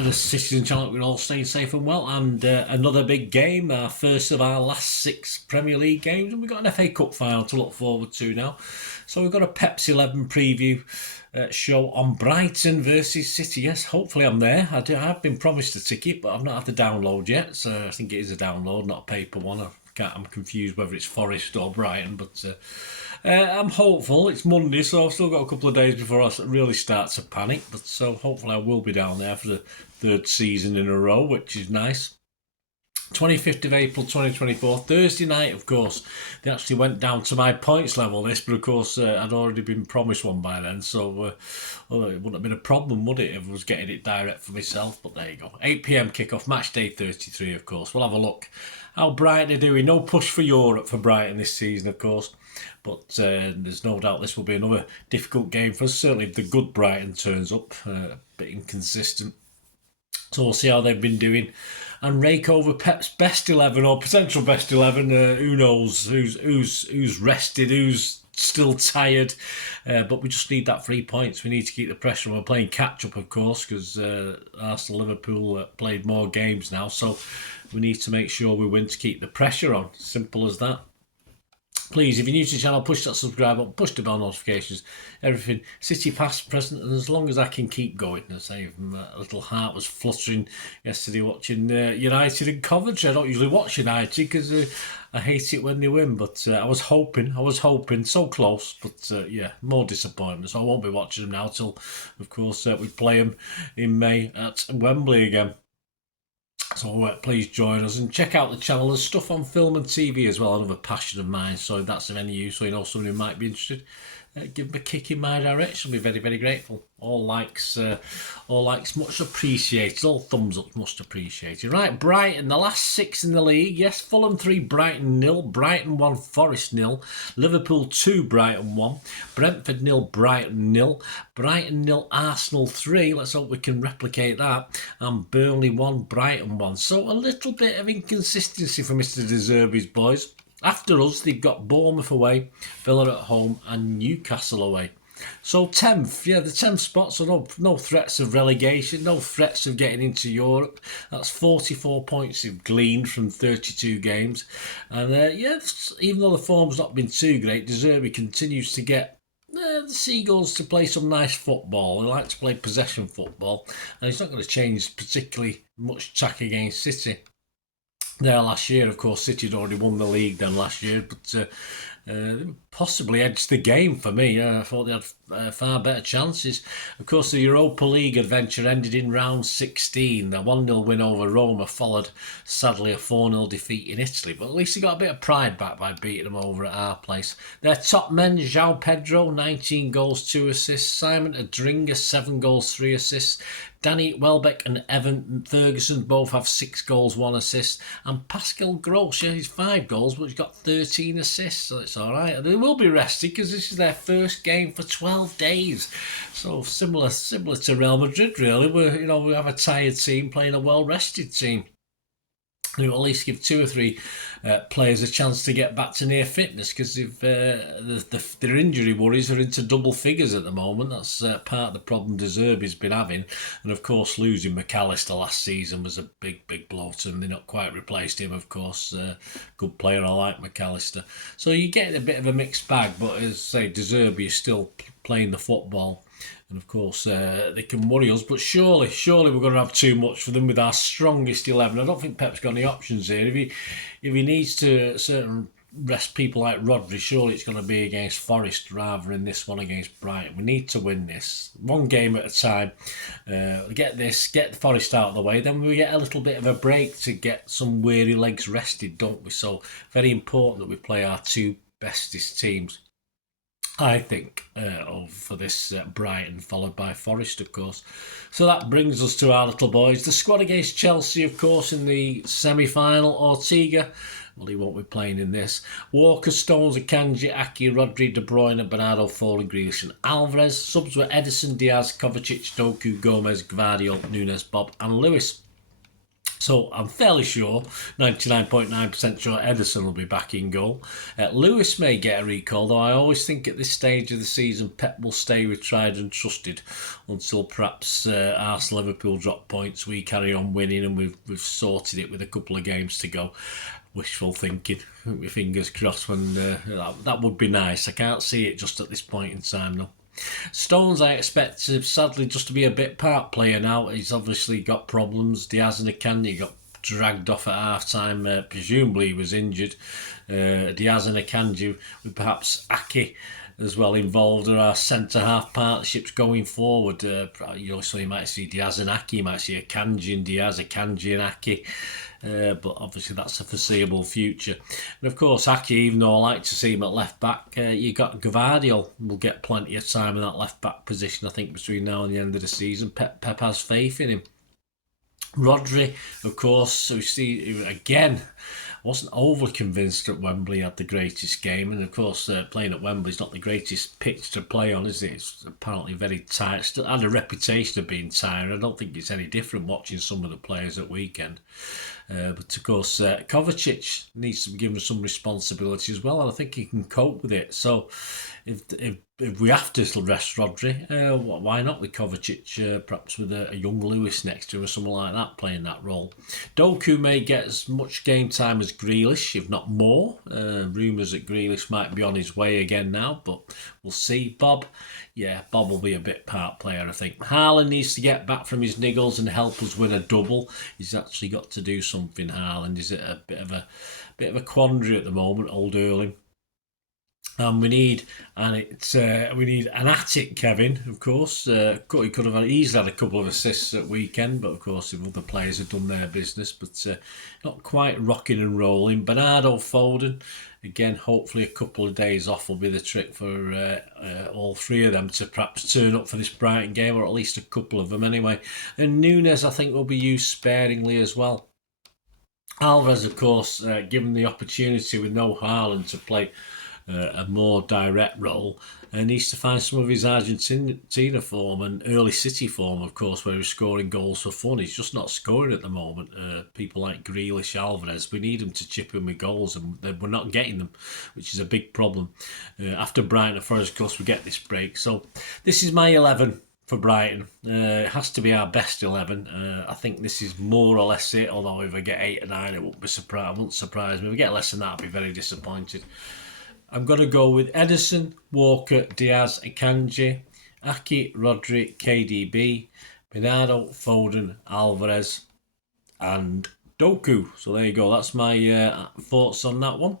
to the Citizen channel. We're all staying safe and well, and another big game, our first of our last 6 Premier League games, and we've got an FA Cup final to look forward to now. So we've got a Pepsi 11 preview show on Brighton versus City. Yes, hopefully I'm there. I have been promised a ticket, but I've not had the download yet, so I think it is a download, not a paper one. I'm confused whether it's Forest or Brighton, but I'm hopeful. It's Monday, so I've still got a couple of days before I really start to panic. But so hopefully I will be down there for the 3rd season in a row, which is nice. 25th of April 2024, Thursday night, of course. They actually went down to my points level, this, but of course I'd already been promised one by then, so it wouldn't have been a problem, would it, if I was getting it direct for myself? But there you go. 8 PM kickoff, match day 33, of course. We'll have a look how Brighton are doing. No push for Europe for Brighton this season, of course, but there's no doubt this will be another difficult game for us. Certainly if the good Brighton turns up, a bit inconsistent. So we'll see how they've been doing and rake over Pep's best 11 or potential best 11. Who knows who's rested, who's still tired. But we just need that 3 points. We need to keep the pressure on. We're playing catch up, of course, because Arsenal, Liverpool played more games now. So we need to make sure we win to keep the pressure on. Simple as that. Please, if you're new to the channel, push that subscribe button, push the bell notifications, everything. City past, present, and as long as I can keep going. I say, my little heart was fluttering yesterday watching United and Coventry. I don't usually watch United because I hate it when they win, but I was hoping, so close, but yeah, more disappointment. So I won't be watching them now till, of course, we play them in May at Wembley again. So please join us and check out the channel. There's stuff on film and TV as well, another passion of mine. So if that's of any use, or you know somebody who might be interested, give them a kick in my direction. I'll be very, very grateful. All likes much appreciated. All thumbs up much appreciated. Right, Brighton, the last 6 in the league. Yes, Fulham 3, Brighton 0. Brighton 1, Forest 0. Liverpool 2, Brighton 1. Brentford 0, Brighton 0. Brighton 0, Arsenal 3. Let's hope we can replicate that. And Burnley 1, Brighton 1. So a little bit of inconsistency for Mr. De Zerbi's boys. After us, they've got Bournemouth away, Villa at home, and Newcastle away. So 10th, yeah, the 10th spot, so no threats of relegation, no threats of getting into Europe. That's 44 points they've gleaned from 32 games. And yeah, even though the form's not been too great, De Zerbi continues to get the Seagulls to play some nice football. They like to play possession football, and he's not going to change particularly much tack against City. There last year, of course, City had already won the league then last year, but possibly edged the game for me. I thought they had far better chances. Of course, the Europa League adventure ended in round 16. The 1-0 win over Roma followed, sadly, a 4-0 defeat in Italy, but at least they got a bit of pride back by beating them over at our place. Their top men, João Pedro, 19 goals, 2 assists. Simon Adringa, 7 goals, 3 assists. Danny Welbeck and Evan Ferguson both have 6 goals, 1 assist. And Pascal Gross, yeah, he's 5 goals, but he's got 13 assists, so it's all right. And they will be rested because this is their first game for 12 days. So similar to Real Madrid, really. We have a tired team playing a well-rested team. Who will at least give 2 or 3 players a chance to get back to near fitness, because if their injury worries are into double figures at the moment. That's part of the problem De Zerbi's been having, and of course losing McAllister last season was a big blow to them. They not quite replaced him, of course. Good player, I like McAllister. So you get a bit of a mixed bag, but as I say, De Zerbi is still playing the football. And of course, they can worry us, but surely we're going to have too much for them with our strongest 11. I don't think Pep's got any options here. If he needs to rest people like Rodri, surely it's going to be against Forest rather than this one against Brighton. We need to win this, one game at a time. Get the Forest out of the way, then we get a little bit of a break to get some weary legs rested, don't we? So very important that we play our 2 bestest teams, I think, for this Brighton, followed by Forest, of course. So that brings us to our little boys. The squad against Chelsea, of course, in the semi-final. Ortega, well, he won't be playing in this. Walker, Stones, Akanji, Aki, Rodri, De Bruyne, Bernardo, Foley, Grealish and Alvarez. Subs were Edison, Diaz, Kovacic, Doku, Gomez, Gvardiol, Nunes, Bob and Lewis. So I'm fairly sure, 99.9% sure Ederson will be back in goal. Lewis may get a recall, though I always think at this stage of the season Pep will stay with tried and trusted until perhaps Arsenal Liverpool drop points, we carry on winning and we've sorted it with a couple of games to go. Wishful thinking, with fingers crossed, when that would be nice. I can't see it just at this point in time though. Stones, I expect, sadly, just to be a bit part player now. He's obviously got problems. Diaz and Akanji got dragged off at half time. Presumably he was injured. Diaz and Akanji, with perhaps Aki as well involved, are our centre half partnerships going forward. So you might see Diaz and Aki, you might see Akanji and Diaz, Akanji and Aki. But obviously that's a foreseeable future. And of course, Aki, even though I like to see him at left back, you got Gvardiol will get plenty of time in that left back position, I think, between now and the end of the season. Pep has faith in him. Rodri, of course, we see again, wasn't overly convinced that Wembley had the greatest game, and of course playing at Wembley is not the greatest pitch to play on, is it? It's apparently very tight. Still had a reputation of being tired. I don't think it's any different watching some of the players at weekend. But of course Kovacic needs to be given some responsibility as well, and I think he can cope with it. So if we have to rest Rodri, why not with Kovacic, perhaps with a young Lewis next to him or someone like that playing that role. Doku may get as much game time as Grealish, if not more. Rumours that Grealish might be on his way again now, but we'll see. Bob will be a bit part player, I think. Haaland needs to get back from his niggles and help us win a double. He's actually got to do something, Haaland. Is it a bit of a quandary at the moment, old Erling? We need an attic, Kevin, of course. He could have easily had a couple of assists at weekend, but of course if other players have done their business, but not quite rocking and rolling. Bernardo, Foden, again, hopefully a couple of days off will be the trick for all three of them to perhaps turn up for this Brighton game, or at least a couple of them anyway. And Nunes, I think, will be used sparingly as well. Alvarez, of course, given the opportunity with no Haaland to play a more direct role, and needs to find some of his Argentina form and early City form, of course, where he's scoring goals for fun. He's just not scoring at the moment. People like Grealish, Alvarez, we need them to chip in with goals, and we're not getting them, which is a big problem. After Brighton and Forest, of course, we get this break. So this is my 11 for Brighton. It has to be our best 11. I think this is more or less it, although if I get 8 or 9, it wouldn't surprise me. If we get less than that, I'd be very disappointed. I'm going to go with Ederson, Walker, Diaz, Akanji, Aki, Rodri, KDB, Bernardo, Foden, Alvarez, and Doku. So there you go. That's my thoughts on that one.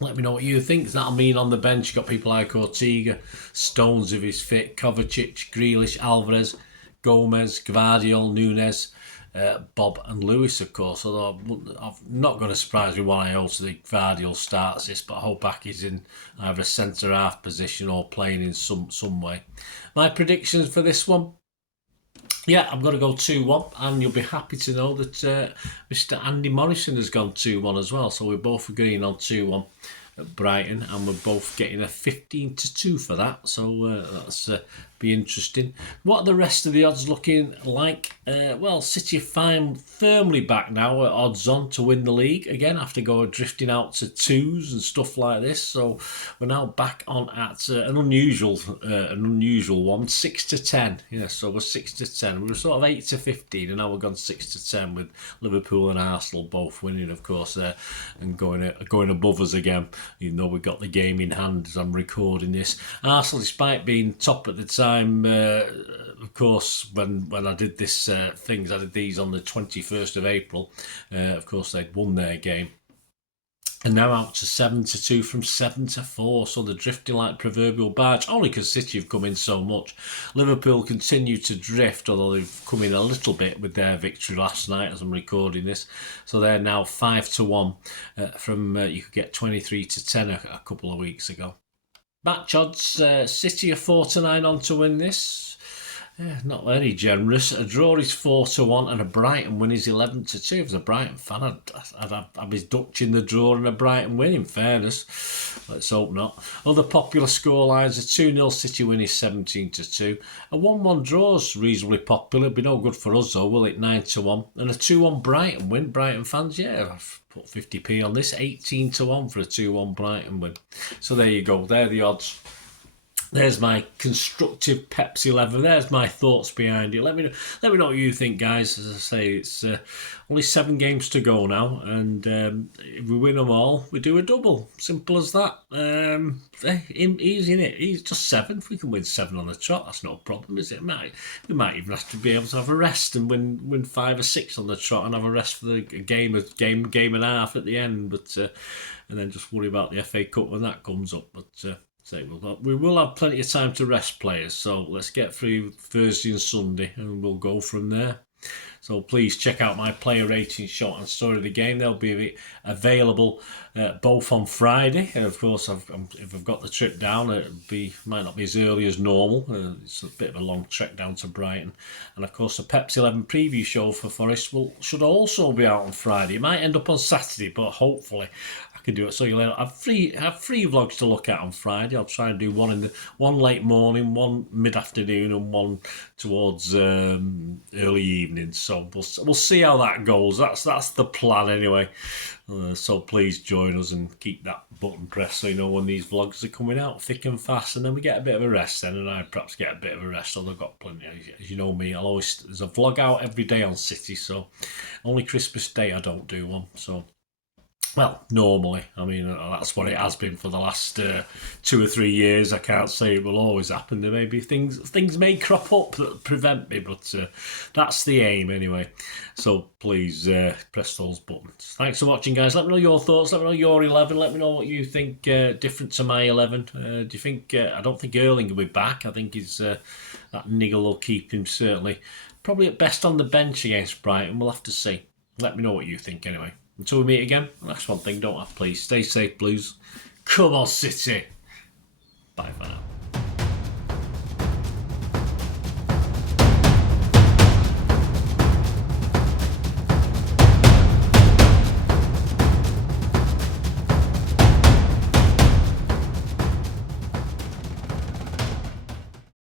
Let me know what you think. That'll mean on the bench you've got people like Ortega, Stones if he's fit, Kovacic, Grealish, Alvarez, Gomez, Gvardiol, Nunes, Bob and Lewis, of course. Although I'm not going to surprise me one iota that Gvardiol starts this, but I hope Aki's in either a centre half position or playing in some way. My predictions for this one. Yeah, I'm going to go 2-1, and you'll be happy to know that Mr. Andy Morrison has gone 2-1 as well. So we're both agreeing on 2-1 at Brighton, and we're both getting a 15-2 for that. So that's be interesting. What are the rest of the odds looking like? City are firmly back now at odds on to win the league again after going drifting out to 2s and stuff like this. So we're now back on at an unusual one, 6-10. Yeah, so we're 6-10. We were sort of 8-15, and now we've gone 6-10 with Liverpool and Arsenal both winning, of course, and going above us again. Even though we've got the game in hand as I'm recording this, Arsenal, despite being top at the time, of course, when I did this I did these on the 21st of April. Of course, they'd won their game, and now out to 7-2 from 7-4. So they're drifting like proverbial barge. Only because City have come in so much. Liverpool continue to drift, although they've come in a little bit with their victory last night as I'm recording this. So they're now 5-1 from you could get 23-10 a couple of weeks ago. Match odds, City are 4-9 on to win this. Yeah, not very generous. A draw is 4-1 and a Brighton win is 11-2. As a Brighton fan, I'd be Dutching the draw and a Brighton win, in fairness. Let's hope not. Other popular scorelines, a 2-0 City win is 17-2. A 1-1 draw is reasonably popular. It'll be no good for us though, will it? 9-1. And a 2-1 Brighton win. Brighton fans, yeah, I've put 50p on this. 18-1 for a 2-1 Brighton win. So there you go. They're the odds. There's my constructive Pepsi 11. There's my thoughts behind it. Let me know what you think, guys. As I say, it's only 7 games to go now, and if we win them all, we do a double. Simple as that. Easy, innit? It's just 7. If we can win 7 on the trot, that's no problem, is it? We might even have to be able to have a rest and win 5 or 6 on the trot and have a rest for the game and a half at the end, but and then just worry about the FA Cup when that comes up. But we will have plenty of time to rest players, so let's get through Thursday and Sunday and we'll go from there. So please check out my player rating, shot and story of the game. They'll be available both on Friday. And of course, if I've got the trip down, might not be as early as normal. It's a bit of a long trek down to Brighton. And of course, the Pepsi 11 preview show for Forest should also be out on Friday. It might end up on Saturday, but hopefully I can do it. So you'll have three vlogs to look at on Friday. I'll try and do one late morning, one mid-afternoon, and one towards early evening. So we'll see how that goes. That's the plan anyway. So please join us and keep that button pressed so you know when these vlogs are coming out thick and fast, and then we get a bit of a rest then, and I perhaps get a bit of a rest. So I've got plenty. As you know me, there's a vlog out every day on City, so only Christmas Day I don't do one. So. Well, normally. I mean, that's what it has been for the last 2 or 3 years. I can't say it will always happen. There may be things may crop up that prevent me, but that's the aim anyway. So please press those buttons. Thanks for watching, guys. Let me know your thoughts. Let me know your 11. Let me know what you think different to my 11. Do you think? I don't think Erling will be back. I think that niggle will keep him certainly. Probably at best on the bench against Brighton. We'll have to see. Let me know what you think anyway. Until we meet again, that's one thing, don't have, please. Stay safe, Blues. Come on, City. Bye for now.